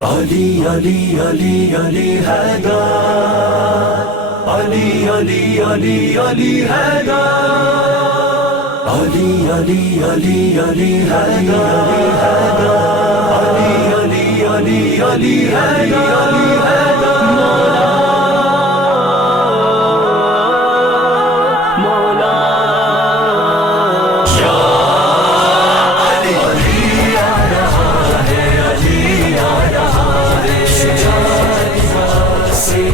علی علی علی علی حیدر، علی علی علی علی حیدر، علی علی علی علی حیدر، علی علی علی علی حیدر، مولا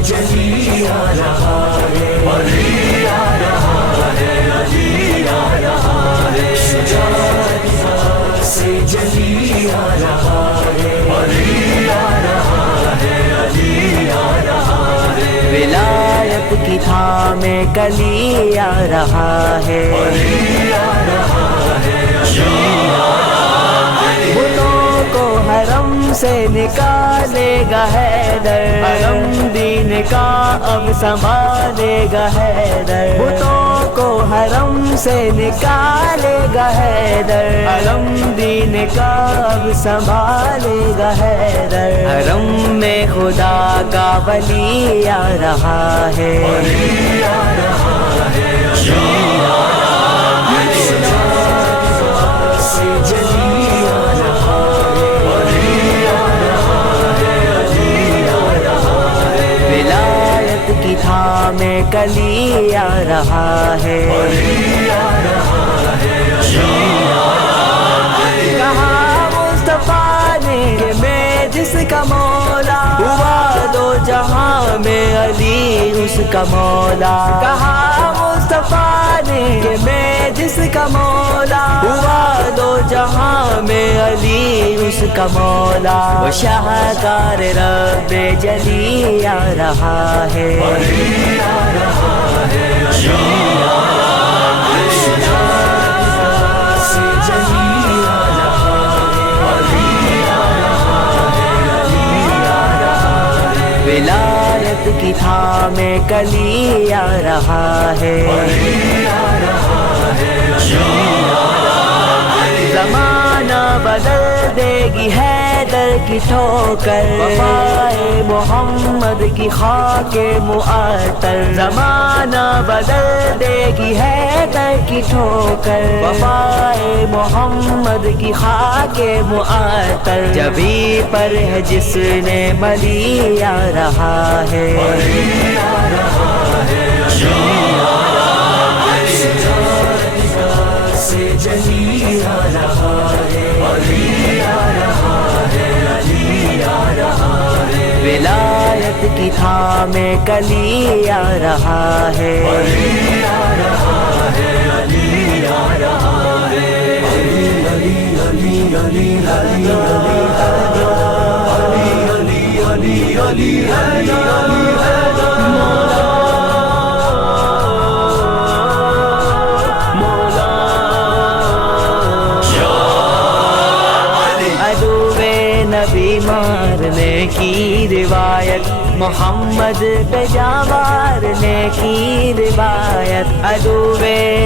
جلی آ رہا ہے، علی آ رہا ہے، علی آ رہا ہے، شجاعت سے جلی آ رہا ہے، علی آ رہا ہے، علی آ رہا ہے، ولایت کی تھامے کلی آ رہا ہے، علی آ رہا ہے، علی آ رہا ہے، بتوں کو حرم سے نکالے گا حیدر، حرم دین کا اب سنبھالے گا حیدر، بتوں کو حرم سے نکالے گا حیدر، حرم دین کا اب سنبھالے گا حیدر، حرم میں خدا کا ولی آ رہا ہے، علی آ رہا ہے، علی آ رہا ہے، شجاعت سے جلی آ رہا ہے، علی آ رہا ہے، علی آ رہا ہے، ولایت کی تھامے کلی آ رہا ہے، علی آ رہا ہے، علی آ رہا ہے، کہا مصطفیٰ نے کہ میں جس کا مولا ہوا دو جہاں میں علی اس کا مولا، کہا مصطفیٰ نے کہ میں جس کا مولا ہوا دو جہاں میں علی اس کا مولا، وہ شاہکار رب جلی آ رہا ہے، علی آ رہا ہے، علی آ رہا ہے، شجاعت سے جلی آ رہا ہے، علی آ رہا ہے، علی آ رہا ہے، ولایت کی تھامے کلی آ رہا ہے، علی آ رہا ہے، علی آ رہا ہے، زمانہ بدل دے گی حیدر کی ٹھوکر، وفائے محمد کی خاک معطر، زمانہ بدل دے گی حیدر کی ٹھوکر، وفائے محمد کی خاک معطر، جبھی پر ہے جس نے ملی آ رہا ہے، علی آ رہا ہے، علی آ رہا ہے، شجاعت سے جلی آ رہا ہے، علی آ رہا ہے، علی آ رہا ہے، ولایت کی تھامے کلی آ رہا ہے، علی آ رہا ہے، علی آ رہا ہے، علی علی علی علی علی علی علی علی علی نبی مارنے کی روایت، محمد پہ جاں مارنے کی روایت، عدوِ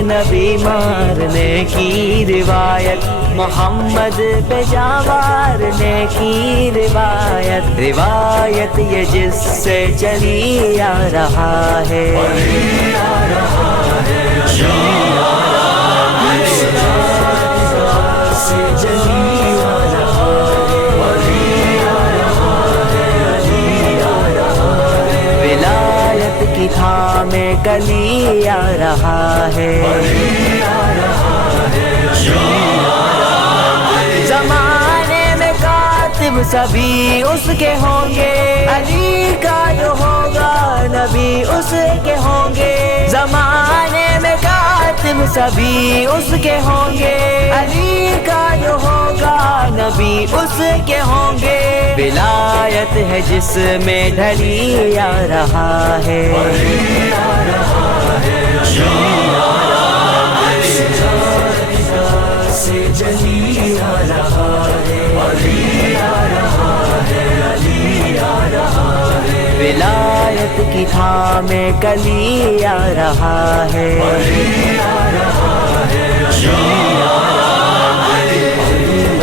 نبی مارنے کی روایت، محمد پہ جاں مارنے کی روایت، روایت یہ جس سے چلی آ رہا ہے، علی آ رہا ہے، علی آ رہا ہے، شجاعت سے جلی آ رہا ہے، علی آ رہا ہے، علی آ رہا ہے، ولایت کی تھامے کلی آ رہا ہے، علی آ رہا ہے، علی آ رہا ہے، زمانے میں کاتب سبھی اس کے ہوں گے، علی کا جو ہوگا نبی اس کے ہوں گے، زمانے میں کاتب سبھی اس کے ہوں گے، علی کا جو ہوگا نبی اس کے ہوں گے، ولایت ہے جس میں ڈھلی آ رہا ہے، علی آ رہا ہے، علی آ رہا ہے، شجاعت سے جلی آ رہا ہے، علی آ رہا ہے، علی آ رہا ہے، ولایت کی تھامے کلی آ رہا ہے، علی آ رہا ہے، علی آ رہا ہے، علی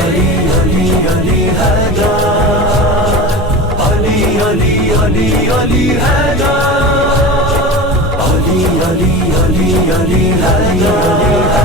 علی علی علی حیدر، حیدر علی علی علی علی علی علی